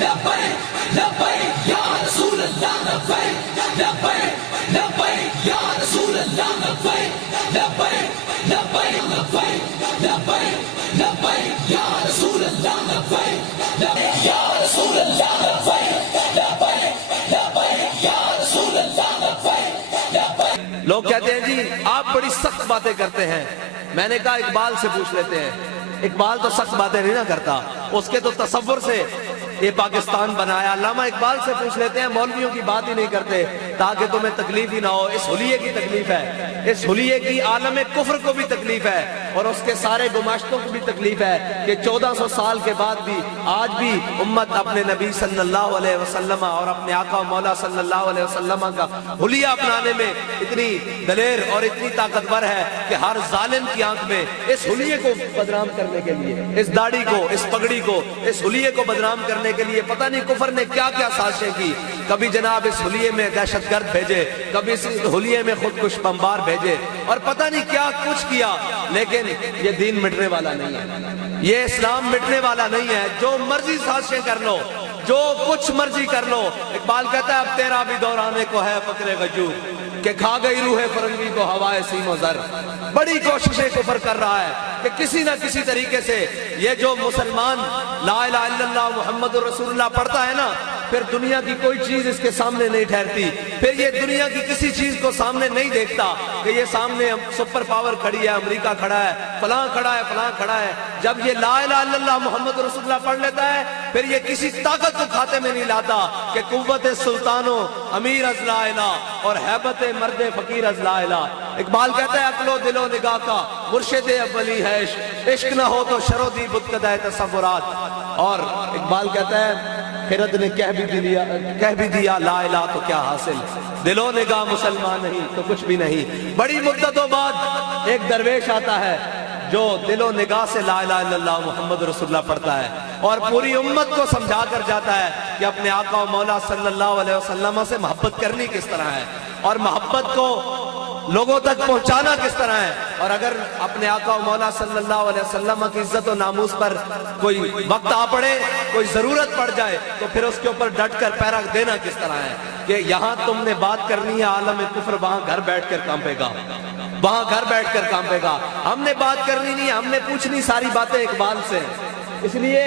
لبیک لبیک یا رسول اللہ لبیک لبیک لبیک یا رسول اللہ لبیک لبیک لبیک لبیک لبیک لبیک یا رسول اللہ لبیک لبیک یا رسول اللہ لبیک لبیک لبیک یا رسول اللہ لبیک لبیک۔ لوگ کہتے ہیں جی آپ بڑی سخت باتیں کرتے ہیں، میں نے کہا اقبال سے پوچھ لیتے ہیں، اقبال تو سخت باتیں نہیں نہ کرتا، اس کے تو تصور سے یہ پاکستان بنایا۔ علامہ اقبال سے پوچھ لیتے ہیں، مولویوں کی بات ہی نہیں کرتے تاکہ تمہیں تکلیف ہی نہ ہو۔ اس حلیے کی تکلیف ہے، اس حلیے کی عالم کفر کو بھی تکلیف ہے اور اس کے سارے گماشتوں کو بھی تکلیف ہے کہ 1400 سال کے بعد بھی آج بھی امت اپنے نبی صلی اللہ علیہ وسلم اور اپنے آقا و مولا صلی اللہ علیہ وسلم کا حلیہ اپنانے میں اتنی دلیر اور اتنی طاقتور ہے کہ ہر ظالم کی آنکھ میں اس حلیے کو بدنام کرنے کے لیے، اس داڑھی کو، اس پگڑی کو، اس حلیے کو بدنام کرنے کے لیے پتہ نہیں کفر نے کیا کیا سازشیں کی۔ کبھی جناب اس حلیے میں دہشت گرد بھیجے، کبھی اس حلیے میں خودکش بمبار بھیجے اور پتہ نہیں کیا کچھ کیا، لیکن یہ دین مٹنے والا نہیں ہے، یہ اسلام مٹنے والا نہیں ہے۔ جو مرضی سازشیں کر لو، جو کچھ مرضی کر لو، اقبال کہتا ہے اب تیرا بھی دورانے کو ہے فقر غجور کہ کھا گئی روح فرنگی کو ہوائے سیم و زر۔ بڑی کوششیں کفر کر رہا ہے کہ کسی نہ کسی طریقے سے یہ جو مسلمان لا الہ الا اللہ محمد رسول اللہ پڑھتا ہے نا، پھر دنیا کی کوئی چیز اس کے سامنے نہیں ٹھہرتی، پھر یہ دنیا کی کسی چیز کو سامنے نہیں دیکھتا کہ یہ سامنے سپر پاور کھڑی ہے، امریکہ کھڑا ہے، فلاں کھڑا ہے، فلاں کھڑا ہے۔ جب یہ لا الہ الا اللہ محمد رسول اللہ پڑھ لیتا ہے پھر یہ کسی طاقت کو کھاتے میں نہیں لاتا کہ قوت سلطانو امیر از لا الہ اور حیبت مرد فقیر از لا الہ۔ اقبال کہتا ہے عقل و دل و نگاہ کا مرشد اولی ہے عشق نہ ہو تو شر و دی بتکدہ تصورات۔ اور اقبال کہتا ہے خرد نے کہہ بھی دیا لا الہ تو کیا حاصل، دل و نگاہ مسلمان نہیں تو کچھ بھی نہیں۔ بڑی مدتوں بعد ایک درویش آتا ہے جو دل و نگاہ سے لا الہ الا اللہ محمد رسول اللہ پڑھتا ہے اور پوری امت کو سمجھا کر جاتا ہے کہ اپنے آقا و مولا صلی اللہ علیہ وسلم سے محبت کرنی کس طرح ہے اور محبت کو لوگوں تک پہنچانا کس طرح ہے۔ اور اگر اپنے آقا و مولا صلی اللہ علیہ وسلم کی عزت و ناموس پر کوئی وقت آ پڑے، کوئی ضرورت پڑ جائے تو پھر اس کے اوپر ڈٹ کر پیرا دینا کس طرح ہے کہ یہاں تم نے بات کرنی ہے عالم کفر وہاں گھر بیٹھ کر کانپے گا، وہاں گھر بیٹھ کر کانپے گا۔ ہم نے بات کرنی نہیں، ہم نے پوچھنی ساری باتیں اقبال سے، اس لیے